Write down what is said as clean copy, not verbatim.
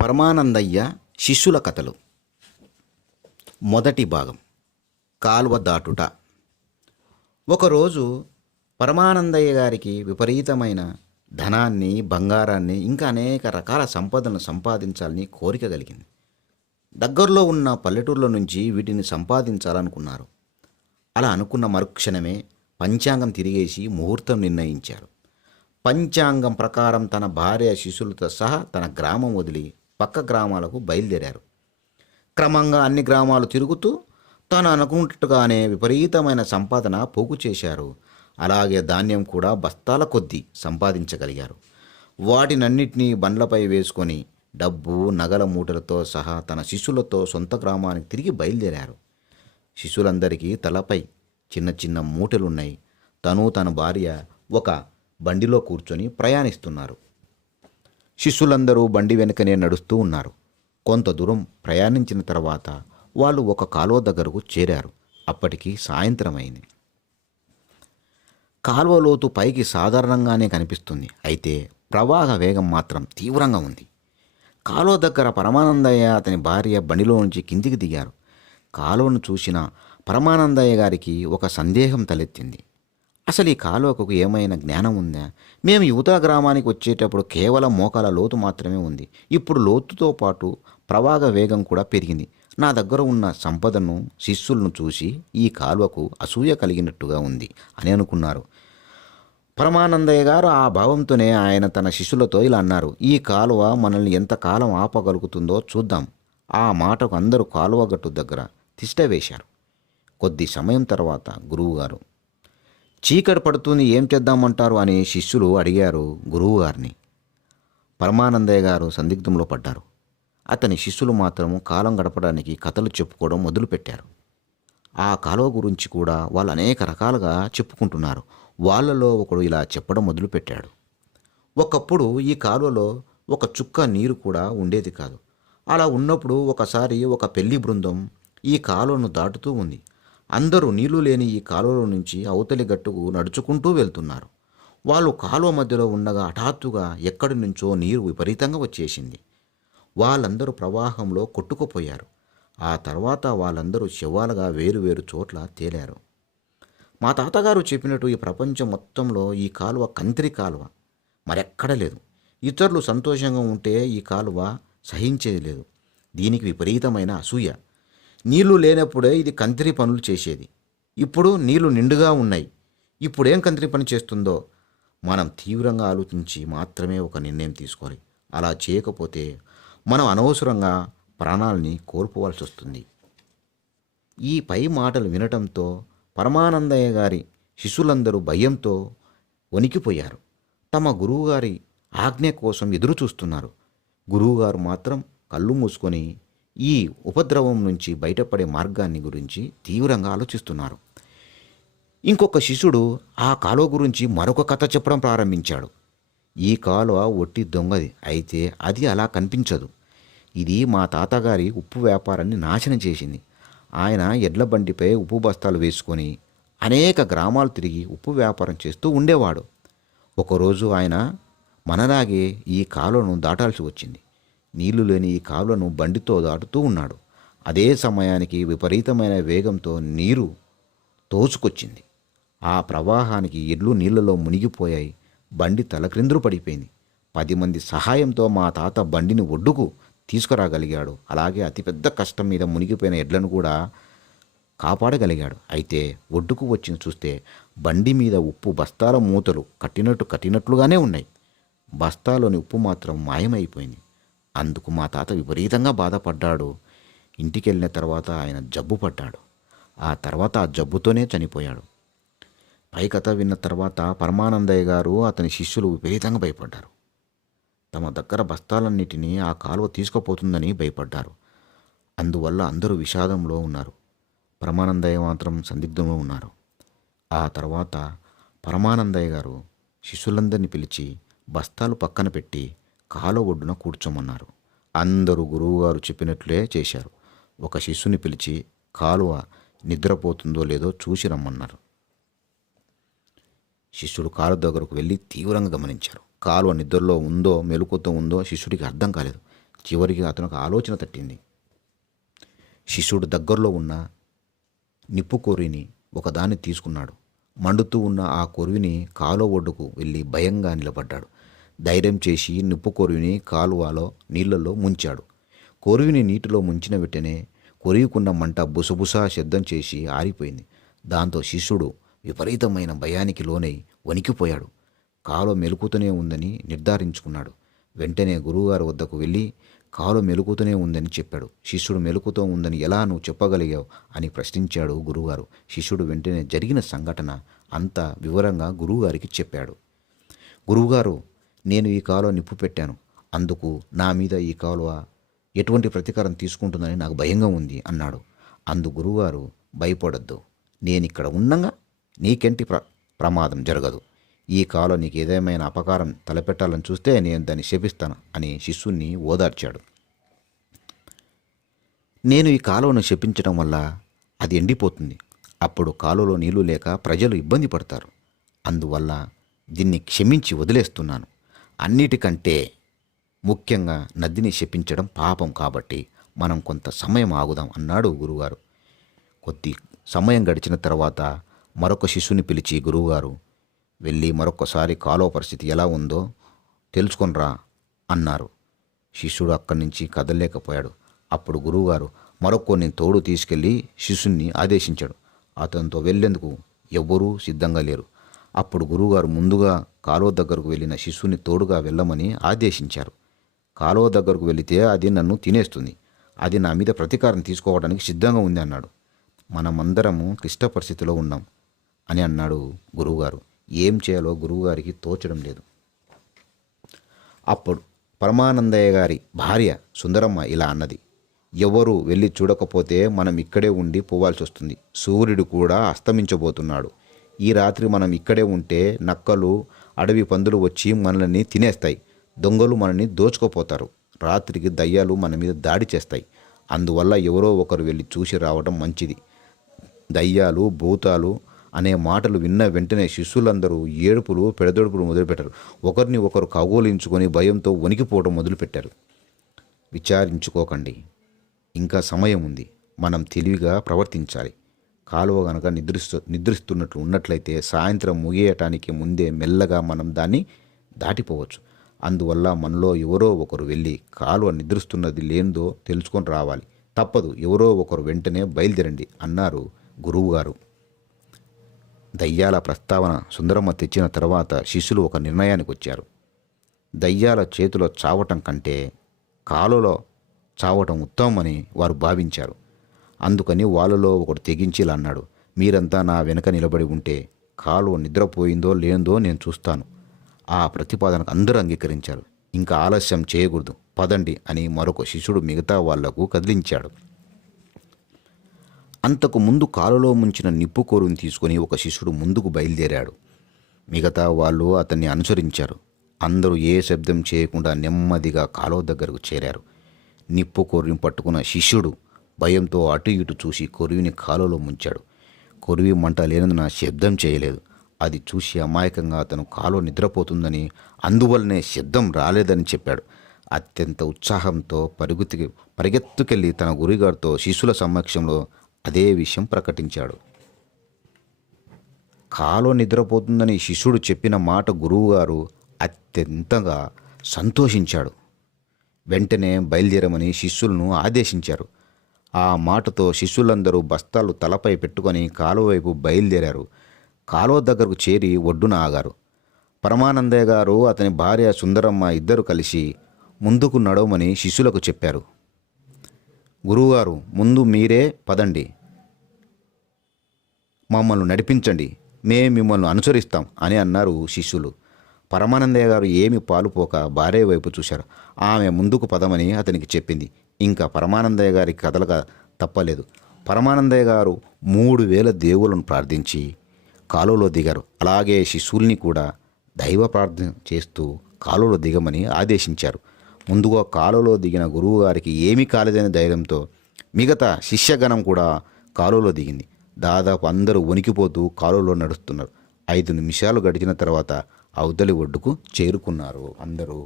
పరమానందయ్య శిష్యుల కథలు మొదటి భాగం. కాల్వ దాటుట. ఒకరోజు పరమానందయ్య గారికి విపరీతమైన ధనాన్ని, బంగారాన్ని, ఇంకా అనేక రకాల సంపదను సంపాదించాలని కోరిక కలిగింది. దగ్గరలో ఉన్న పల్లెటూర్ల నుంచి వీటిని సంపాదించాలనుకున్నారు. అలా అనుకున్న మరుక్షణమే పంచాంగం తిరిగేసి ముహూర్తం నిర్ణయించారు. పంచాంగం ప్రకారం తన భార్య, శిష్యులతో సహా తన గ్రామం వదిలి పక్క గ్రామాలకు బయలుదేరారు. క్రమంగా అన్ని గ్రామాలు తిరుగుతూ తాను అనుకుంటుగానే విపరీతమైన సంపాదన పోగు చేశారు. అలాగే ధాన్యం కూడా బస్తాల కొద్దీ సంపాదించగలిగారు. వాటినన్నిటినీ బండ్లపై వేసుకొని డబ్బు, నగల మూటలతో సహా తన శిష్యులతో సొంత గ్రామానికి తిరిగి బయలుదేరారు. శిష్యులందరికీ తలపై చిన్న చిన్న మూటలున్నాయి. తను తన భార్య ఒక బండిలో కూర్చొని ప్రయాణిస్తున్నారు. శిష్యులందరూ బండి వెనుకనే నడుస్తూ ఉన్నారు. కొంత దూరం ప్రయాణించిన తర్వాత వాళ్ళు ఒక కాలువ దగ్గరకు చేరారు. అప్పటికి సాయంత్రం అయింది. కాలువ లోతు పైకి సాధారణంగానే కనిపిస్తుంది. అయితే ప్రవాహ వేగం మాత్రం తీవ్రంగా ఉంది. కాలువ దగ్గర పరమానందయ్య, అతని భార్య బండిలో నుంచి కిందికి దిగారు. కాలువను చూసిన పరమానందయ్య గారికి ఒక సందేహం తలెత్తింది. అసలు ఈ కాలువకు ఏమైనా జ్ఞానం ఉందా? మేము యువత గ్రామానికి వచ్చేటప్పుడు కేవలం మోకాల లోతు మాత్రమే ఉంది. ఇప్పుడు లోతుతో పాటు ప్రవాహ వేగం కూడా పెరిగింది. నా దగ్గర ఉన్న సంపదను, శిష్యులను చూసి ఈ కాలువకు అసూయ కలిగినట్టుగా ఉంది అని అనుకున్నారు. పరమానందయ్య గారు ఆ భావంతోనే ఆయన తన శిష్యులతో ఇలా అన్నారు: ఈ కాలువ మనల్ని ఎంతకాలం ఆపగలుగుతుందో చూద్దాం. ఆ మాటకు అందరూ కాలువ గట్టు దగ్గర తిష్ట వేశారు. కొద్ది సమయం తర్వాత గురువుగారు, చీకటి పడుతుంది, ఏం చేద్దామంటారు అని శిష్యులు అడిగారు గురువుగారిని. పరమానందయ్య గారు సందిగ్ధంలో పడ్డారు. అతని శిష్యులు మాత్రం కాలం గడపడానికి కథలు చెప్పుకోవడం మొదలుపెట్టారు. ఆ కాలువ గురించి కూడా వాళ్ళు అనేక రకాలుగా చెప్పుకుంటున్నారు. వాళ్ళలో ఒకడు ఇలా చెప్పడం మొదలుపెట్టాడు: ఒకప్పుడు ఈ కాలువలో ఒక చుక్క నీరు కూడా ఉండేది కాదు. అలా ఉన్నప్పుడు ఒకసారి ఒక పెళ్లి బృందం ఈ కాలువను దాటుతూ ఉంది. అందరూ నీళ్లు లేని ఈ కాలువలో నుంచి అవతలి గట్టుకు నడుచుకుంటూ వెళ్తున్నారు. వాళ్ళు కాలువ మధ్యలో ఉండగా హఠాత్తుగా ఎక్కడి నుంచో నీరు విపరీతంగా వచ్చేసింది. వాళ్ళందరూ ప్రవాహంలో కొట్టుకుపోయారు. ఆ తర్వాత వాళ్ళందరూ శవాలుగా వేరువేరు చోట్ల తేలారు. మా తాతగారు చెప్పినట్టు ఈ ప్రపంచం మొత్తంలో ఈ కాలువ కంత్రి కాలువ, మరెక్కడ లేదు. ఇతరులు సంతోషంగా ఉంటే ఈ కాలువ సహించేది లేదు. దీనికి విపరీతమైన అసూయ. నీళ్లు లేనప్పుడే ఇది కంత్రి పనులు చేసేది. ఇప్పుడు నీళ్లు నిండుగా ఉన్నాయి. ఇప్పుడేం కంత్రి పని చేస్తుందో మనం తీవ్రంగా ఆలోచించి మాత్రమే ఒక నిర్ణయం తీసుకోవాలి. అలా చేయకపోతే మనం అనవసరంగా ప్రాణాలని కోల్పోవాల్సి వస్తుంది. ఈ పై మాటలు వినటంతో పరమానందయ్య గారి శిష్యులందరూ భయంతో వణికిపోయారు. తమ గురువుగారి ఆజ్ఞ కోసం ఎదురు చూస్తున్నారు. గురువుగారు మాత్రం కళ్ళు మూసుకొని ఈ ఉపద్రవం నుంచి బయటపడే మార్గాన్ని గురించి తీవ్రంగా ఆలోచిస్తున్నారు. ఇంకొక శిష్యుడు ఆ కాలువ గురించి మరొక కథ చెప్పడం ప్రారంభించాడు. ఈ కాలువ ఒట్టి దొంగది, అయితే అది అలా కనిపించదు. ఇది మా తాతగారి ఉప్పు వ్యాపారాన్ని నాశనం చేసింది. ఆయన ఎడ్ల బండిపై ఉప్పు బస్తాలు వేసుకొని అనేక గ్రామాలు తిరిగి ఉప్పు వ్యాపారం చేస్తూ ఉండేవాడు. ఒకరోజు ఆయన మనలాగే ఈ కాలువను దాటాల్సి వచ్చింది. నీళ్లు లేని ఈ కాలువను బండితో దాటుతూ ఉన్నాడు. అదే సమయానికి విపరీతమైన వేగంతో నీరు తోచుకొచ్చింది. ఆ ప్రవాహానికి ఎడ్లు నీళ్లలో మునిగిపోయాయి. బండి తలక్రిందులు పడిపోయింది. 10 మంది సహాయంతో మా తాత బండిని ఒడ్డుకు తీసుకురాగలిగాడు. అలాగే అతిపెద్ద కష్టం మీద మునిగిపోయిన ఎడ్లను కూడా కాపాడగలిగాడు. అయితే ఒడ్డుకు వచ్చి చూస్తే బండి మీద ఉప్పు బస్తాల మూతలు కట్టినట్లుగానే ఉన్నాయి. బస్తాలోని ఉప్పు మాత్రం మాయమైపోయింది. అందుకు మా తాత విపరీతంగా బాధపడ్డాడు. ఇంటికి వెళ్ళిన తర్వాత ఆయన జబ్బు పడ్డాడు. ఆ తర్వాత ఆ జబ్బుతోనే చనిపోయాడు. పై కథ విన్న తర్వాత పరమానందయ్య గారు, అతని శిష్యులు విపరీతంగా భయపడ్డారు. తమ దగ్గర బస్తాలన్నిటినీ ఆ కాలువ తీసుకుపోతుందని భయపడ్డారు. అందువల్ల అందరూ విషాదంలో ఉన్నారు. పరమానందయ్య మాత్రం సందిగ్ధంలో ఉన్నారు. ఆ తర్వాత పరమానందయ్య గారు శిష్యులందరినీ పిలిచి బస్తాలు పక్కన పెట్టి కాలువ ఒడ్డున కూర్చోమన్నారు. అందరూ గురువుగారు చెప్పినట్లే చేశారు. ఒక శిష్యుని పిలిచి కాలువ నిద్రపోతుందో లేదో చూసి రమ్మన్నారు. శిష్యుడు కాలువ దగ్గరకు వెళ్ళి తీవ్రంగా గమనించారు. కాలువ నిద్రలో ఉందో మెలకువతో ఉందో శిష్యుడికి అర్థం కాలేదు. చివరికి అతనికి ఆలోచన తట్టింది. శిష్యుడు దగ్గరలో ఉన్న నిప్పు కొరివిని ఒకదాన్ని తీసుకున్నాడు. మండుతూ ఉన్న ఆ కొరివిని కాలువ ఒడ్డుకు వెళ్ళి భయంగా నిలబడ్డాడు. ధైర్యం చేసి నిప్పు కొరివిని కాలువలో నీళ్లలో ముంచాడు. కొరివిని నీటిలో ముంచిన వెంటనే కొరివికున్న మంట బుసబుసా శబ్దం చేసి ఆరిపోయింది. దాంతో శిష్యుడు విపరీతమైన భయానికి లోనై వణికిపోయాడు. కాలువ మెలుకుతూనే ఉందని నిర్ధారించుకున్నాడు. వెంటనే గురువుగారి వద్దకు వెళ్ళి కాలువ మెలుకుతూనే ఉందని చెప్పాడు. శిష్యుడు మెలుకుతూ ఉందని ఎలా నువ్వు చెప్పగలిగావు అని ప్రశ్నించాడు గురువుగారు. శిష్యుడు వెంటనే జరిగిన సంఘటన అంతా వివరంగా గురువుగారికి చెప్పాడు. గురువుగారు, నేను ఈ కాలువ నిప్పు పెట్టాను. అందుకు నా మీద ఈ కాలువ ఎటువంటి ప్రతీకారం తీసుకుంటుందని నాకు భయంగా ఉంది అన్నాడు. అందు గురువుగారు, భయపడొద్దు, నేనిక్కడ ఉండగా నీకెంటి ప్రమాదం జరగదు. ఈ కాలం నీకు ఏదేమైనా అపకారం తలపెట్టాలని చూస్తే నేను దాన్ని శపిస్తాను అని శిష్యుణ్ణి ఓదార్చాడు. నేను ఈ కాలువను శపించడం వల్ల అది ఎండిపోతుంది. అప్పుడు కాలువలో నీళ్లు లేక ప్రజలు ఇబ్బంది పడతారు. అందువల్ల దీన్ని క్షమించి వదిలేస్తున్నాను. అన్నిటికంటే ముఖ్యంగా నదిని శపించడం పాపం కాబట్టి మనం కొంత సమయం ఆగుదాం అన్నాడు గురువుగారు. కొద్ది సమయం గడిచిన తర్వాత మరొక శిష్యుని పిలిచి గురువుగారు, వెళ్ళి మరొకసారి కాలువ పరిస్థితి ఎలా ఉందో తెలుసుకొనిరా అన్నారు. శిష్యుడు అక్కడి నుంచి కదలలేకపోయాడు. అప్పుడు గురువుగారు మరొకరిని తోడు తీసుకెళ్లి శిష్యుణ్ణి ఆదేశించాడు. అతనితో వెళ్లేందుకు ఎవ్వరూ సిద్ధంగా లేరు. అప్పుడు గురువుగారు ముందుగా కాలువ దగ్గరకు వెళ్ళిన శిష్యుని తోడుగా వెళ్ళమని ఆదేశించారు. కాలువ దగ్గరకు వెళితే అది నన్ను తినేస్తుంది. అది నా మీద ప్రతీకారం తీసుకోవడానికి సిద్ధంగా ఉంది అన్నాడు. మనమందరము క్లిష్ట పరిస్థితిలో ఉన్నాం అని అన్నాడు గురువుగారు. ఏం చేయాలో గురువుగారికి తోచడం లేదు. అప్పుడు పరమానందయ్య గారి భార్య సుందరమ్మ ఇలా అన్నది, ఎవరు వెళ్ళి చూడకపోతే మనం ఇక్కడే ఉండి పోవాల్సి వస్తుంది. సూర్యుడు కూడా అస్తమించబోతున్నాడు. ఈ రాత్రి మనం ఇక్కడే ఉంటే నక్కలు, అడవి పందులు వచ్చి మనల్ని తినేస్తాయి. దొంగలు మనల్ని దోచుకోపోతారు. రాత్రికి దయ్యాలు మన మీద దాడి చేస్తాయి. అందువల్ల ఎవరో ఒకరు వెళ్ళి చూసి రావడం మంచిది. దయ్యాలు, భూతాలు అనే మాటలు విన్న వెంటనే శిష్యులందరూ ఏడుపులు, పెడదొడుపులు మొదలుపెట్టారు. ఒకరిని ఒకరు ఖగోలించుకొని భయంతో వణికిపోవడం మొదలుపెట్టారు. విచారించుకోకండి, ఇంకా సమయం ఉంది. మనం తెలివిగా ప్రవర్తించాలి. కాలువ గనక నిద్రిస్తున్నట్లు ఉన్నట్లయితే సాయంత్రం ముగియటానికి ముందే మెల్లగా మనం దాన్ని దాటిపోవచ్చు. అందువల్ల మనలో ఎవరో ఒకరు వెళ్ళి కాలువ నిద్రిస్తున్నది లేనిదో తెలుసుకొని రావాలి. తప్పదు, ఎవరో ఒకరు వెంటనే బయలుదేరండి అన్నారు గురువుగారు. దయ్యాల ప్రస్తావన సుందరమ్మ తెచ్చిన తర్వాత శిష్యులు ఒక నిర్ణయానికి వచ్చారు. దయ్యాల చేతిలో చావటం కంటే కాలువలో చావటం ఉత్తమమని వారు భావించారు. అందుకని వాళ్ళలో ఒకడు తెగించి ఇలా అన్నాడు, మీరంతా నా వెనక నిలబడి ఉంటే కాలువ నిద్రపోయిందో లేదో నేను చూస్తాను. ఆ ప్రతిపాదనకు అందరూ అంగీకరించారు. ఇంకా ఆలస్యం చేయకూడదు, పదండి అని మరొక శిష్యుడు మిగతా వాళ్లకు కదిలించాడు. అంతకు ముందు కాలువలో ముంచిన నిప్పు కోరుని తీసుకుని ఒక శిష్యుడు ముందుకు బయలుదేరాడు. మిగతా వాళ్ళు అతన్ని అనుసరించారు. అందరూ ఏ శబ్దం చేయకుండా నెమ్మదిగా కాలువ దగ్గరకు చేరారు. నిప్పు కొరివిని పట్టుకున్న శిష్యుడు భయంతో అటు ఇటు చూసి కొరివిని కాలువలో ముంచాడు. కొరివి మంట లేనందున శబ్దం చేయలేదు. అది చూసి అమాయకంగా అతను కాలువ నిద్రపోతుందని, అందువల్లనే శబ్దం రాలేదని చెప్పాడు. అత్యంత ఉత్సాహంతో పరిగెత్తుకెళ్ళి తన గురుగారితో శిష్యుల సమక్షంలో అదే విషయం ప్రకటించాడు. కాలువ నిద్రపోతుందని శిష్యుడు చెప్పిన మాట గురువుగారు అత్యంతగా సంతోషించాడు. వెంటనే బయలుదేరమని శిష్యులను ఆదేశించారు. ఆ మాటతో శిష్యులందరూ బస్తాలు తలపై పెట్టుకొని కాలువ వైపు బయలుదేరారు. కాలువ దగ్గరకు చేరి ఒడ్డున ఆగారు. పరమానందయ్య గారు, అతని భార్య సుందరమ్మ ఇద్దరు కలిసి ముందుకు నడవమని శిష్యులకు చెప్పారు. గురువుగారు, ముందు మీరే పదండి, మమ్మల్ని నడిపించండి, మేము మిమ్మల్ని అనుసరిస్తాం అని అన్నారు శిష్యులు. పరమానందయ్య గారు ఏమి పాలుపోక భార్య వైపు చూశారు. ఆమె ముందుకు పదమని అతనికి చెప్పింది. ఇంకా పరమానందయ్య గారి కదలక తప్పలేదు. పరమానందయ్య గారు 3000 దేవులను ప్రార్థించి కాలువలో దిగారు. అలాగే శిష్యుల్ని కూడా దైవ ప్రార్థన చేస్తూ కాలువలో దిగమని ఆదేశించారు. ముందుగా కాలువలో దిగిన గురువుగారికి ఏమీ కాలేదనే ధైర్యంతో మిగతా శిష్యగణం కూడా కాలువలో దిగింది. దాదాపు అందరూ వణికిపోతూ కాలువలో నడుస్తున్నారు. 5 నిమిషాలు గడిచిన తర్వాత అవతలి ఒడ్డుకు చేరుకున్నారు అందరూ.